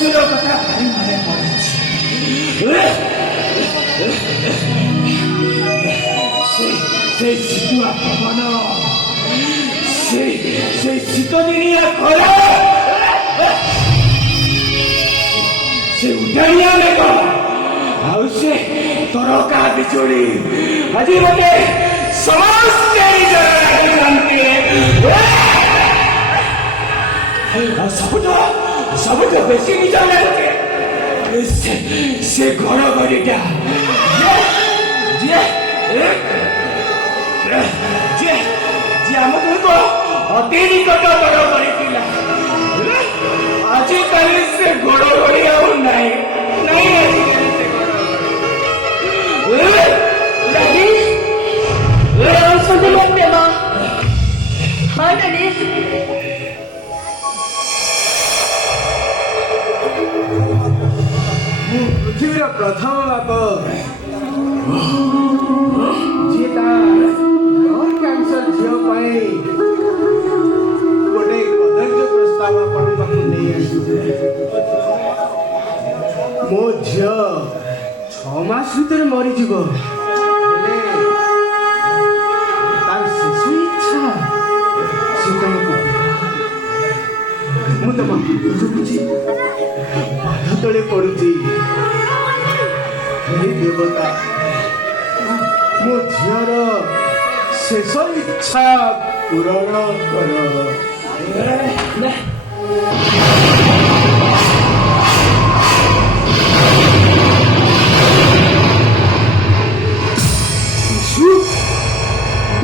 ଈଶ୍ୱର କଥା ଭାରି ମନେ ପଡ଼ୁଛି। ସେ ଶୀତୁଆ ପବନ, ସେ ଶୀତ ଦିନିଆ ଖରା, ସେ ଉଠାଣିଆ ମେଘ, ଆଉ ସେ ତରକା ବିଜୁଳି ଆଜି ମୋତେ ସମସ୍ତେ ନିଜର ଲାଗିଛନ୍ତି। ସବୁଠୁ ବେଶୀ ନିଜ ଲାଗୁଛି ସେ ଘଡ଼ଘଡ଼ିଟା, ଯିଏ ଆମ ଦୁଃଖ ଅତି ନିକଟତର କରିଥିଲା। ଆଜିକାଲି ସେ ଘଡ଼ଘଡ଼ି ଆଉ ନାହିଁ। ପୃଥିବୀର ପ୍ରଥମ ବାପ ଯିଏ ତା ବ୍ଲଡ୍ କ୍ୟାନ୍ସର ଝିଅ ପାଇଁ ଗୋଟେ କଦର୍ଯ୍ୟ ପ୍ରସ୍ତାବ ଆପଣଙ୍କ ପାଖକୁ ନେଇ ଆସିছে। ମୋ ଝିଅ 6 ମାସ ଭିତରେ ମରିଯିବ, ହେଲେ ତାର ଶେଷ ଇଚ୍ଛା ସେ ତମକୁ, ମୁଁ ତମ ବୁଝୁଛି, ପାଦ ତଳେ ପଡୁଛି। ହେ ଦେବତା, ମୋ ଝିଅର ଶେଷ ଇଚ୍ଛା ପୂରଣ କର।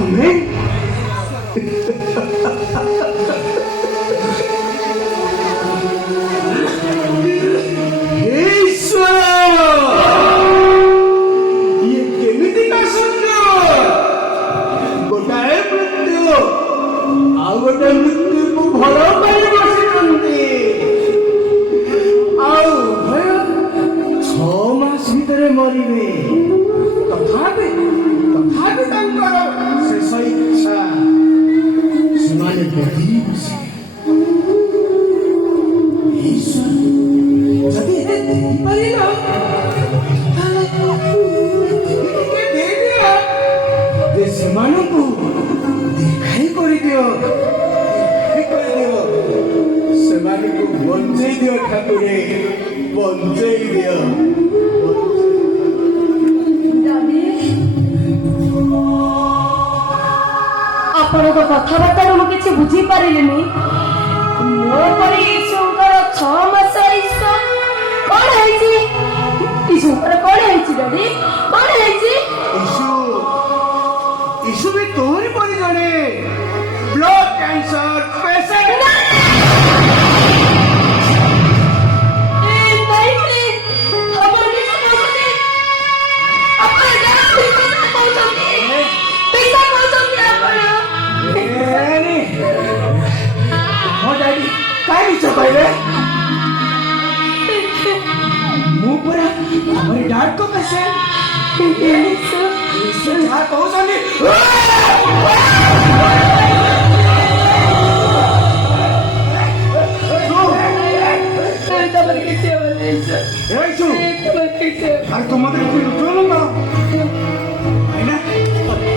ତମେ ମୃତ୍ୟୁକୁ ଭଲ ପାଇ ବସିଛନ୍ତି, ଆଉ 6 ମାସ ଭିତରେ ମରିବେ। ତଥାପି ତାଙ୍କର ଶେଷ ଇଚ୍ଛା ସେମାନେ ବଦଳି ବସିବେ। ଯଦି ଏ ଦେଇପାରିଲ ଯେ ସେମାନଙ୍କୁ ଦେଖାଇ କରିଦିଅ, ସେମାନଙ୍କୁ ବଞ୍ଚେଇ ଦିଅ ଠାକୁରେ, ବଞ୍ଚେଇ ଦିଅ। ଆପଣଙ୍କ କଥାବାର୍ତ୍ତାରୁ ମୁଁ କିଛି ବୁଝିପାରିଲିନି। ମୋ ପରି ଈଶ୍ୱରଙ୍କର 6 ମାସ ଇଚ୍ଛା କଣ ହେଇଛି? ଈଶ୍ୱରଙ୍କର କଣ ହେଇଛି ଦାଦି? କଣ ହେଇଛି? ଈଶୁ ବି ତୋରି ପରି ଜଣେ ବ୍ଲଡ୍ କ୍ୟାନ୍ସର ପେସେଣ୍ଟ। କହିଲେ ମୁଁ ପୁରା ଆମରି ଡାର୍କ ପେସେଣ୍ଟ ଯାହା କହୁଛନ୍ତି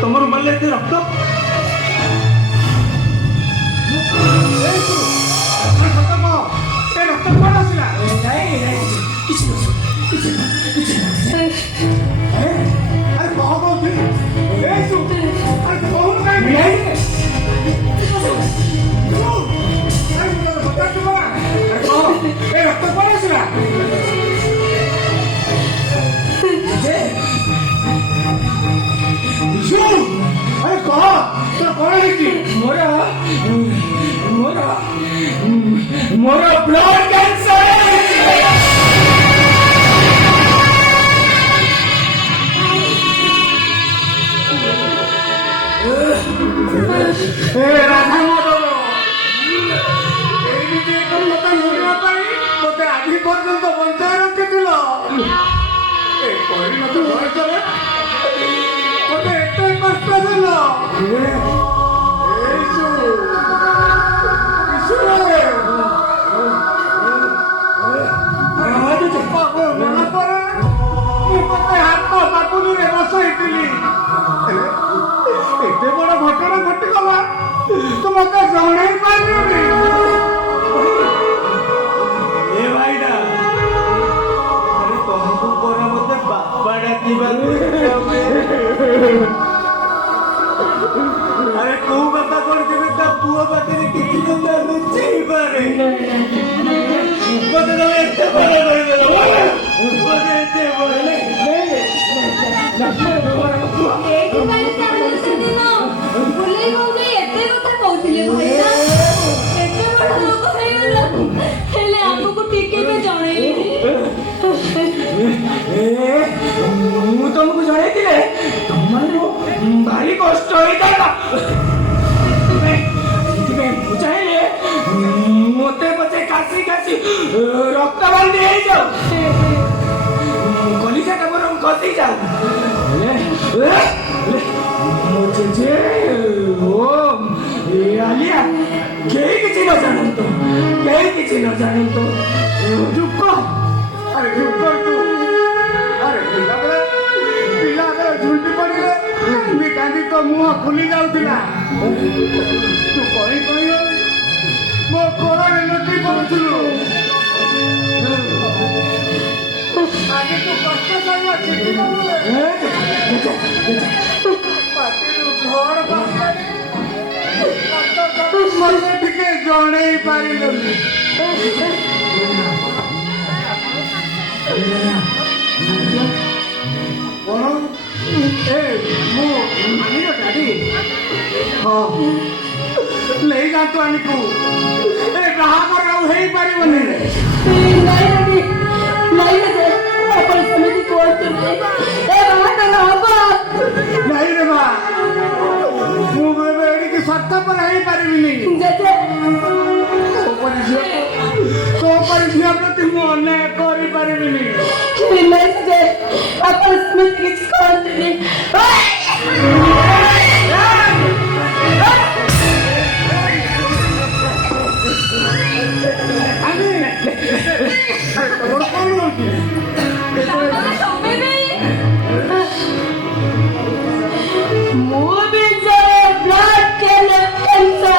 ତମର ମଲେ ଏତେ ରକ୍ତ ମୋର ବ୍ଲଡ୍ କ୍ୟାନ୍ସର। ଯିବାକୁ ଆରେ କୋଉ ବାପା କରିଥିବେ ତା ପୁଅ ପାଖରେ କିଛି କଥା ଲୁଚେଇ ପାରେ ମତେ ତମେ ଏତେ ଭଲ କରିଦେଲ ମତେ ଏତେ ଭଲ ଏଇଥିପାଇଁ ସେ ଆମକୁ ସେଦିନ ବୁଲେଇ ବଉଦେଇ ଏତେ କଥା କହୁଥିଲେ ଭାଇନା। ଏତେ ବଡ଼ ଲୋକ ହେଇଗଲା ହେଲେ ଆମକୁ ଟିକେ ବି ଜଣେଇନି। ମୁଁ ତମକୁ ଜଣେଇଥିଲେ ତମମାନଙ୍କୁ ଭାରି କଷ୍ଟ ହେଇଥାନ୍ତା। ସେଥିପାଇଁ ମୁଁ ଚାହିଁଲେ ମତେ ପଛେ କାଶି କାଶି ରକ୍ତ ବାନ୍ଧି ହେଇଯାଉ, କଲିଜାଟା ବରଂ କଷି ଯାଉ, ମୋ ଜେଜେ ଆଲିଆ କେହି କିଛି ନ ଜାଣନ୍ତୁ, କେହି କିଛି ନ ଜାଣନ୍ତୁ। ଚୁପ ଆରେ ଚୁପ କର ତୁ ଆରେ ପିଲାବେଳେ ଝୁଣ୍ଟି ପଡ଼ିଲେ ଏମିତି କାନ୍ଦି ତୋ ମୁହଁ ଫୁଲି ଯାଉଥିଲା ତୁ କହି କହି ମୋ କୋଳରେ ଲୁଟି ପଡ଼ୁଥିଲୁ। ଆଗେ ତୁ କଷ୍ଟ ସହିବା ଶିଖିଗଲୁ ପାଟିରୁ ଘର ବାହାରେ ମତେ ଟିକେ ଜଣେଇ ପାରିଲୁନି। କଣ ଏ ମୁଁ ଆଣିର ଡାଡି ହଁ ନେଇଯାଆନ୍ତୁ ଆଣିକୁ ଏ ବାହାଘର ଆଉ ହେଇପାରିବନି। ଆପଣ ସେମିତି କୁହନ୍ତୁନି, ଏ ବାହାଘର ହବ। ନାଇଁ ରେ ମା ମୁଁ ଏବେ ଏଠିକି ସ୍ୱାର୍ଥପର ହେଇପାରିବିନି। ତୋ ପରି ଝିଅ ପ୍ରତି ମୁଁ ଅନ୍ୟାୟ କରିପାରିବିନି। ଆପଣ ସେମିତି କିଛି କହନ୍ତୁନି। ତମର କଣ ହଉଛି? ମୁଁ ବି ଜଣେ ବ୍ଲଡ କ୍ୟାନ୍ସର।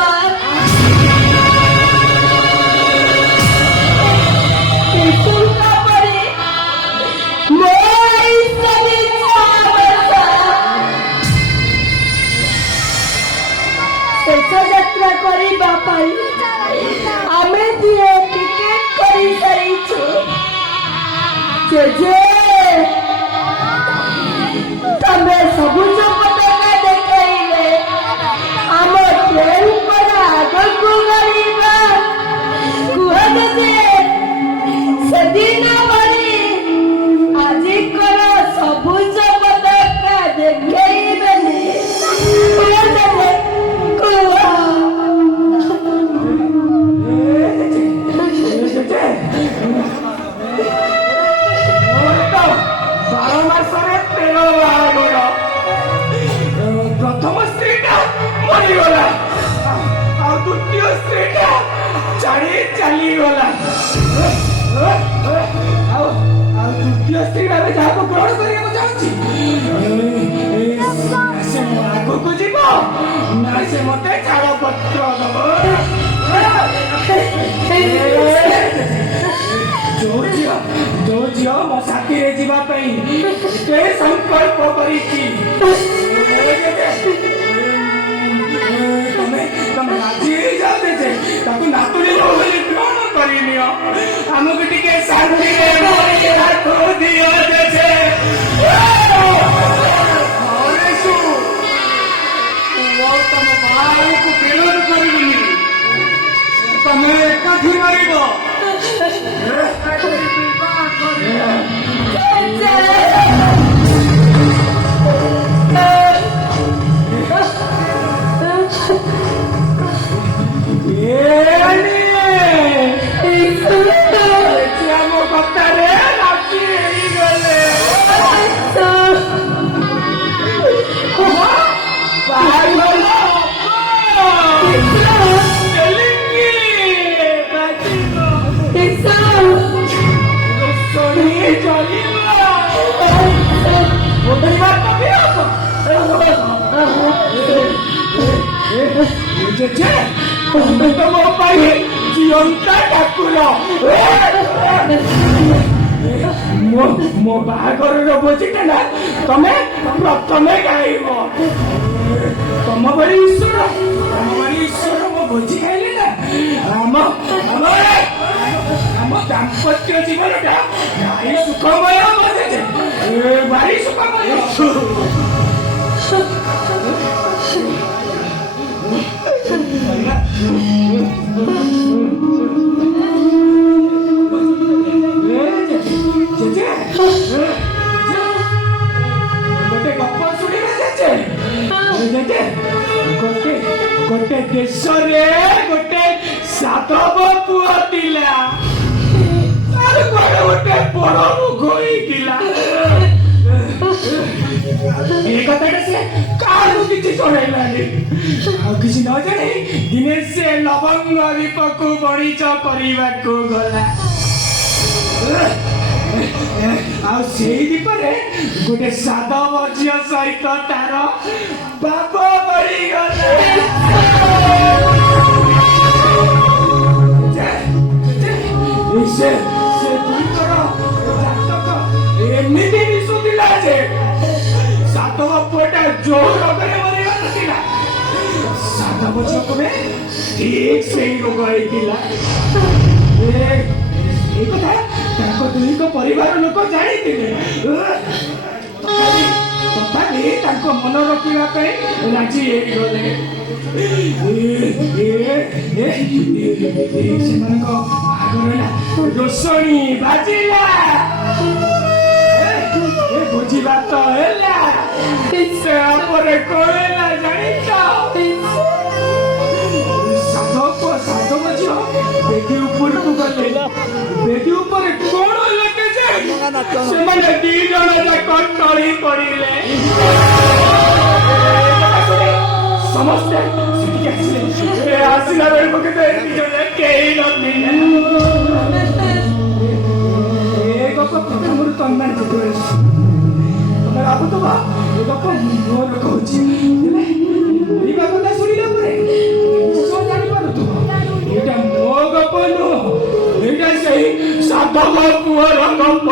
ଶେଷ ଯାତ୍ରା କରିବା ପାଇଁ ଆମେ ଦିଏ ଟିକେଟ କରିସାରିଛୁ। ଜେଜେ ତମେ ସବୁଜ ପତାକା ଦେଖାଇଲେ ଆମ ଟ୍ରେନ ପରା ଆଗକୁ ଗଡ଼ିବା। କୁହ ଜେଜେ ସେଦିନ ଭଳି ଆଜି କଣ ସବୁଜ ପତାକା ଦେଖେଇବେନି? କୁହ ଜେଜେ କୁହ। ପ୍ରଥମ ସ୍ତ୍ରୀଟା ମରିଗଲା, ଆଉ ଦ୍ୱିତୀୟ ସ୍ତ୍ରୀଟା ଛାଡ଼ି ଚାଲିଗଲା, ଆଉ ତୃତୀୟ ସ୍ତ୍ରୀଟା ଏବେ ଯାହାକୁ ଗ୍ରହଣ କରିବାକୁ ଚାହୁଁଛି ସେ ମୋ ଆଗକୁ ଯିବ ନା ସେ ମତେ ଛାଡ଼ପତ୍ର ଦବ। ଯୋଉ ଝିଅ ମୋ ସାଥିରେ ଯିବା ପାଇଁ ଏତେ ସଂକଳ୍ପ କରିଛି ତମେ ରାଜି ହେଇଯାଅ ଯେ ତାକୁ ନାତୁଣୀ ବୋଲି ଗ୍ରହଣ କରିନିଅ। ଆମକୁ ଟିକେ ଶାନ୍ତିରେ ମରିବାକୁ ଦିଅ ଜେଜେ। ତମ ବାହାରକୁ ବିରୋଧ କରିବିନି, ତମେ ଏକାଠି ମାରିବ। ଆମ କଥାରେ ରାଜି ହେଇଗଲେ। ମୋ ପାଇଁ ଜିଅନ୍ତା ଠାକୁର ମୋ ମୋ ବାହାଘରର ଭୋଜିଟା ନା ତମେ ପ୍ରଥମେ ଗାଇବ। ତମ ଭଳି ଈଶ୍ୱର ମୋ ଭୋଜି ଖାଇଲେ ନା ଆମ ଦାମ୍ପତ୍ୟ ଜୀବନଟା ଭାରି ସୁଖମୟ ଭାରି ସୁଖମୟ। ଗୋଟେ ଗପ ଶୁଣିବେ ଗୋଟେ ଦେଶରେ ଗୋଟେ ସାଧବ ପୁଅ ଥିଲା। ତାର ଗୋଟେ ବଡ ମୁଖ ହେଇଥିଲା। ଏ କଥାଟା ସେ କାହାକୁ କିଛି ଜଣେଇଲାନି। ଆଉ କିଛି ନ ଜାଣି ଦିନେ ସେ ଲବଙ୍ଗ ଦ୍ୱୀପକୁ ବଣିଜ କରିବାକୁ ଗଲା। ଆଉ ସେଇ ଦ୍ୱୀପରେ ଗୋଟେ ସାଧବ ଝିଅ ସହିତ ତାର ବାପ ମରିଗଲା। ସେ ଦୁଇଙ୍କର ଜାତକ ଏମିତି ମିଶୁଥିଲା ଯେ ସାଧବ ପୁଅଟା ଯୋଉ ରୋଗରେ ମରିଗଲା ସାଧବ ଝିଅକୁ ଠିକ ସେଇ ରୋଗ ହେଇଥିଲା। এই কথা ତାଙ୍କ ଦୁହିଁଙ୍କ ପରିବାର ଲୋକ ଜାଣିଥିଲେ। ତଥାପି ତାଙ୍କ ମନ ରଖିବା ପାଇଁ ରାଜି ହେଇଗଲେ। ସେମାନଙ୍କ ବାହାଘର ରୋଷଣୀ ବାଜିଲା, ଭୋଜି ଭାତ ହେଲା। ପରେ କଣ ହେଲା ଜାଣିଛ? ସାଧବ ଝିଅ ବେଦି ଉପରକୁ ଗଲେ। ବେଦି ଉପରେ କଣ ଲେଖେ ଯେ ସେମାନେ ଦି ଜଣ ଯାକ ଟଳି ପଡିଲେ। ସମସ୍ତେ ସେଠିକି ଆସିଲେ। ଆସିଲା ବେଳକୁ କେହି ନଥିଲେ। ଏ ଗପ ପ୍ରଥମରୁ ତମେ ତମେ ଭାବୁଥିବ ଏ ଗପ ମୋର କହୁଛି। ଏଇ ଗପଟା ଶୁଣିଲା ପରେ ଜାଣିପାରୁଥିବ ଏଇଟା ମୋ ଗପ ନୁହଁ, ଏଇଟା ସେଇ ସାଧବ ପୁଅର ଗପ।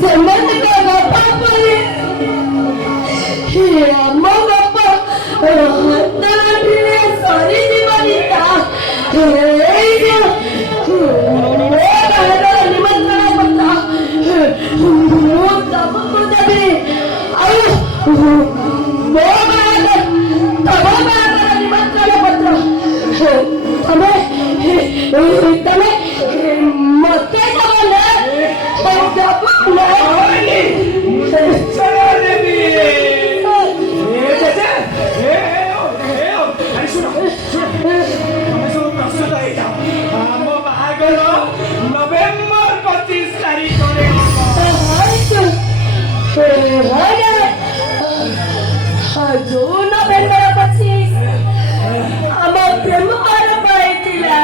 ସେମାନଙ୍କ ଗପ ପରେ ଆମ ଗପ ସରିଯିବନି। ମୁଁ ତମକୁ ଦେବି ଆଉ ତମ ନିମନ୍ତ୍ରଣ ପତ୍ର ତମେ ମତେ ଦବ ନା? ପ୍ରସ୍ତୁତ ହେଇଯାଅ। ଆମ ବାହାଘର ନଭେମ୍ବର 25 ତାରିଖରେ। ଯୋଉ ନଭେମ୍ବର 25 ଆମ ପ୍ରେମ ଆରମ୍ଭ ହେଇଥିଲା,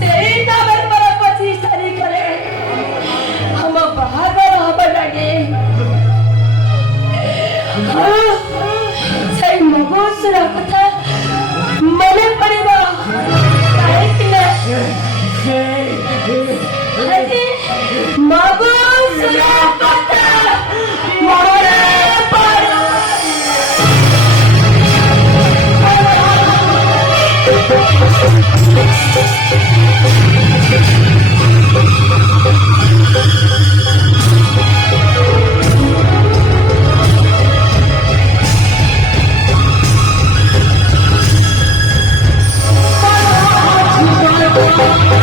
ସେଇ ନଭେମ୍ବର 25 ତାରିଖରେ ଆମ ବାହାଘର ହବ ଲାଗେ। ସେଇ ମହୋତ୍ସବ କଥା ମନେ ପଡିବ। କାହିଁକି ନା ମହୋତ୍ସବ କଥା ମନେ ପଡିବ। Thank you.